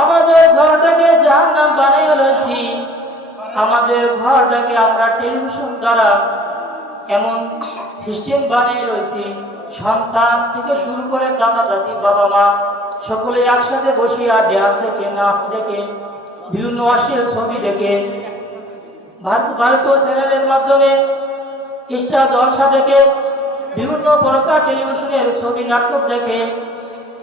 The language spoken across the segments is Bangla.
আমাদের ঘরটাকে জাহান্নাম বানিয়ে লইছি। আমাদের ঘরটাকে আমরা টেলিভিশন দ্বারা এমন সিস্টেম বানিয়ে রয়েছি, সন্তান থেকে শুরু করে দাদা দাদি বাবা মা সকলে একসাথে বসিয়া ড্যান্স দেখে, নাচ দেখে, বিভিন্ন অশ্লীল ছবি দেখে, ভারতীয় চ্যানেলের মাধ্যমে স্টার জলসা দেখে, বিভিন্ন প্রকার টেলিভিশনের ছবি নাটক দেখে।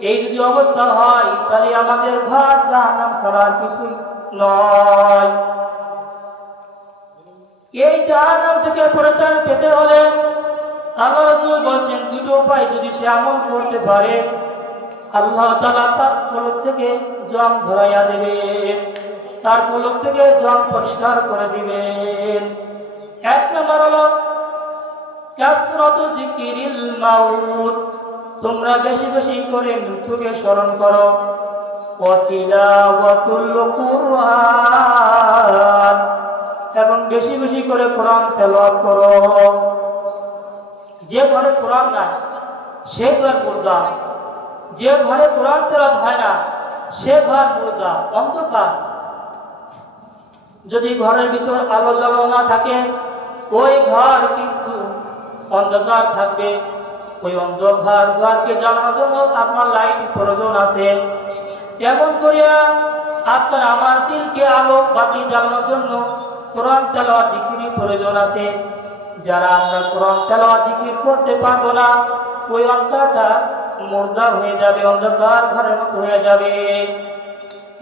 এই যদি অবস্থা হয় তাহলে আমাদের ঘর জাহান্নাম ছাড়ার কিছুই নয়। এই জাহান্নাম থেকে পরিত্রাণ পেতে হলে আল্লাহ রাসূল বলছেন দুটো উপায় যদি সে আমল করতে পারে আল্লাহ তাআলা তার কলব থেকে জং ধরাইয়া দেবেন, তার কলব থেকে জং পরিষ্কার করে দিবেন। এক নম্বর হলো কাসরাতু যিকিরিল মাউত, তোমরা বেশি বেশি করে মৃত্যুকে স্মরণ করো। ওয়া তিলাওয়াতুল কুরআন, এবং বেশি বেশি করে কোরআন তেলাওয়াত করো। যে ঘরে কোরআন নাই সে ঘর মুর্দা, যে ঘরে কোরআন তেলাওয়াত হয় না সে ঘর মুর্দা, অন্ধকার। যদি ঘরের ভিতর আলো জ্বালানো না থাকে ওই ঘর কিন্তু অন্ধকার থাকবে। ওই অন্ধকার ঘরকে জ্বালানোর জন্য আপনার লাইট প্রয়োজন আছে। এমন করিয়া আপনার আমার দিলকে আলো বাতি জ্বালানোর জন্য কোরআন তেলাওয়াত জিকির প্রয়োজন আছে। যারা আমরা কোরআন তেলাওয়াত জিকির করতে পারবো না ওই অন্তরটা মুর্দা হয়ে যাবে, অন্ধকার ঘরের মতো হয়ে যাবে।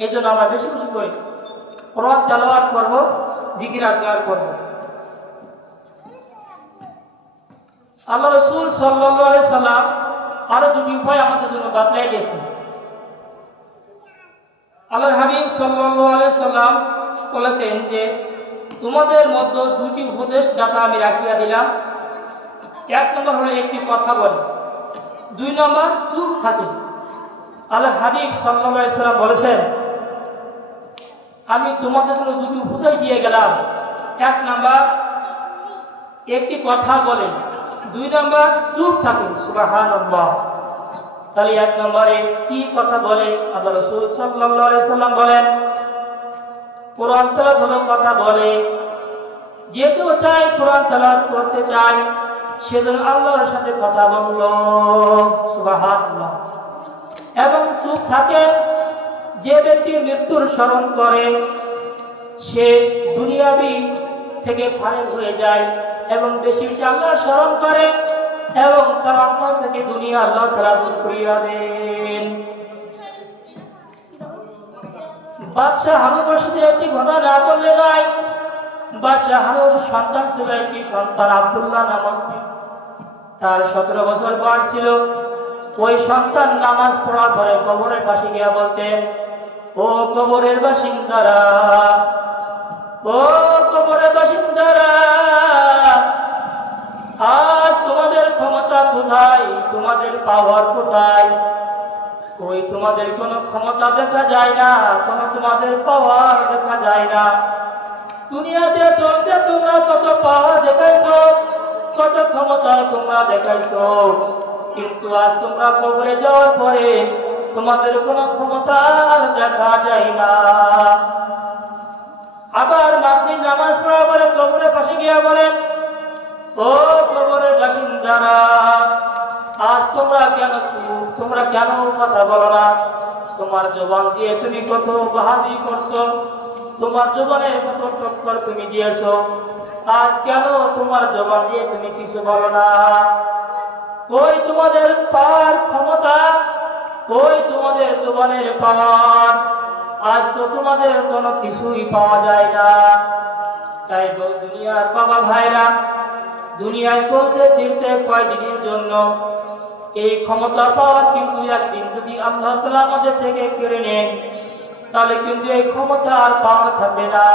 এই জন্য আমরা বেশি বেশি করে কোরআন তেলাওয়াত করব, জিকির আজকার করব। আল্লাহ রাসূল সাল্লাল্লাহু আলাইহি সাল্লাম আরো দুটি উপায় আমাদের জন্য বাতলাই দিয়েছেন। আল্লাহর হাবিব সাল্লাল্লাহু আলাইহি সাল্লাম বলেছেন যে তোমাদের মধ্যে দুটি উপদেশদাতা আমি রাখিয়া দিলাম। এক নম্বর হলো একটি কথা বলে, দুই নম্বর চুপ থাকে। আল্লাহর হাবিব সাল্লাল্লাহু আলাইহি সাল্লাম বলেছেন আমি তোমাদের জন্য দুটি উপদেশ দিয়ে গেলাম। এক নম্বর একটি কথা বলে, দুই নম্বর চুপ থাকে। সুবহানাল্লাহ। তাহলে এক নম্বরে কি কথা বলে? আল্লাহ রাসূল সাল্লাল্লাহু আলাইহি সাল্লাম বলেন কোরআন তেলাওয়াত হলো কথা বলে। যে কেউ চায় কোরআন তেলাওয়াত করতে চায় সেজন্য আল্লাহর সাথে কথা বলল। সুবহানাল্লাহ। এবং চুপ থাকে যে ব্যক্তি মৃত্যুর স্মরণ করে সে দুনিয়াবি থেকে ফারেক হয়ে যায় এবং বেশি বেশি আল্লাহর স্মরণ করে এবং তার অন্তর থেকে দুনিয়া আল্লাহ তাআলা দূর করিয়া দেন। বাদশাহ হারুনের সাথে একটি ঘটনা না বললে নাই। বাদশাহ হারুন সন্তান ছিল, একটি সন্তান আব্দুল্লাহ নামক। তার 17 বছর বয়স ছিল। ওই সন্তান নামাজ পড়ার পরে কবরের পাশে গিয়া বলতেন ও কবরের বাসিন্দারা, ও কবরের বাসিন্দারা, আজ তোমাদের ক্ষমতা কোথায়, তোমাদের পাওয়ার কোথায়? ওই তোমাদের কোনো ক্ষমতা দেখা যায় না, কোনো তোমাদের পাওয়ার দেখা যায় না। দুনিয়াতে চলতে তোমরা কত পাওয়ার দেখাইছো, কত ক্ষমতা তোমরা দেখাইছো, কিন্তু আজ তোমরা কবরে যাওয়ার পরে তোমাদের কোনো ক্ষমতা আর দেখা যায় না। আবার মাগরিব নামাজ পড়ার পরে কবরের পাশে গিয়া বলেন ও কবরের বাসিন্দারা, আজ তোমরা কেন চুপ, তোমরা কেন কথা বলো না? তোমার জবান দিয়ে তুমি কত বাহাদুরি করছো, তোমার জবানের কত টক্কর তুমি দিয়েছো, আজ কেন তোমার জবান দিয়ে তুমি কিছু বলো না? কই তোমাদের পাওয়ার ক্ষমতা, কই তোমাদের জবানের পাওয়ার? আজ তো তোমাদের কোনো কিছুই পাওয়া যায় না। তাই দুনিয়ার বাবা ভাইরা, দুনিয়ায় চলতে ফিরতে কয়দিনের জন্য, এই ক্ষমতা পাওয়ার কিন্তু একদিন যদি আল্লাহ তাআলা আমাদের থেকে কেড়ে নেন তাহলে কিন্তু এই ক্ষমতা আর পাওয়া থাকবে না।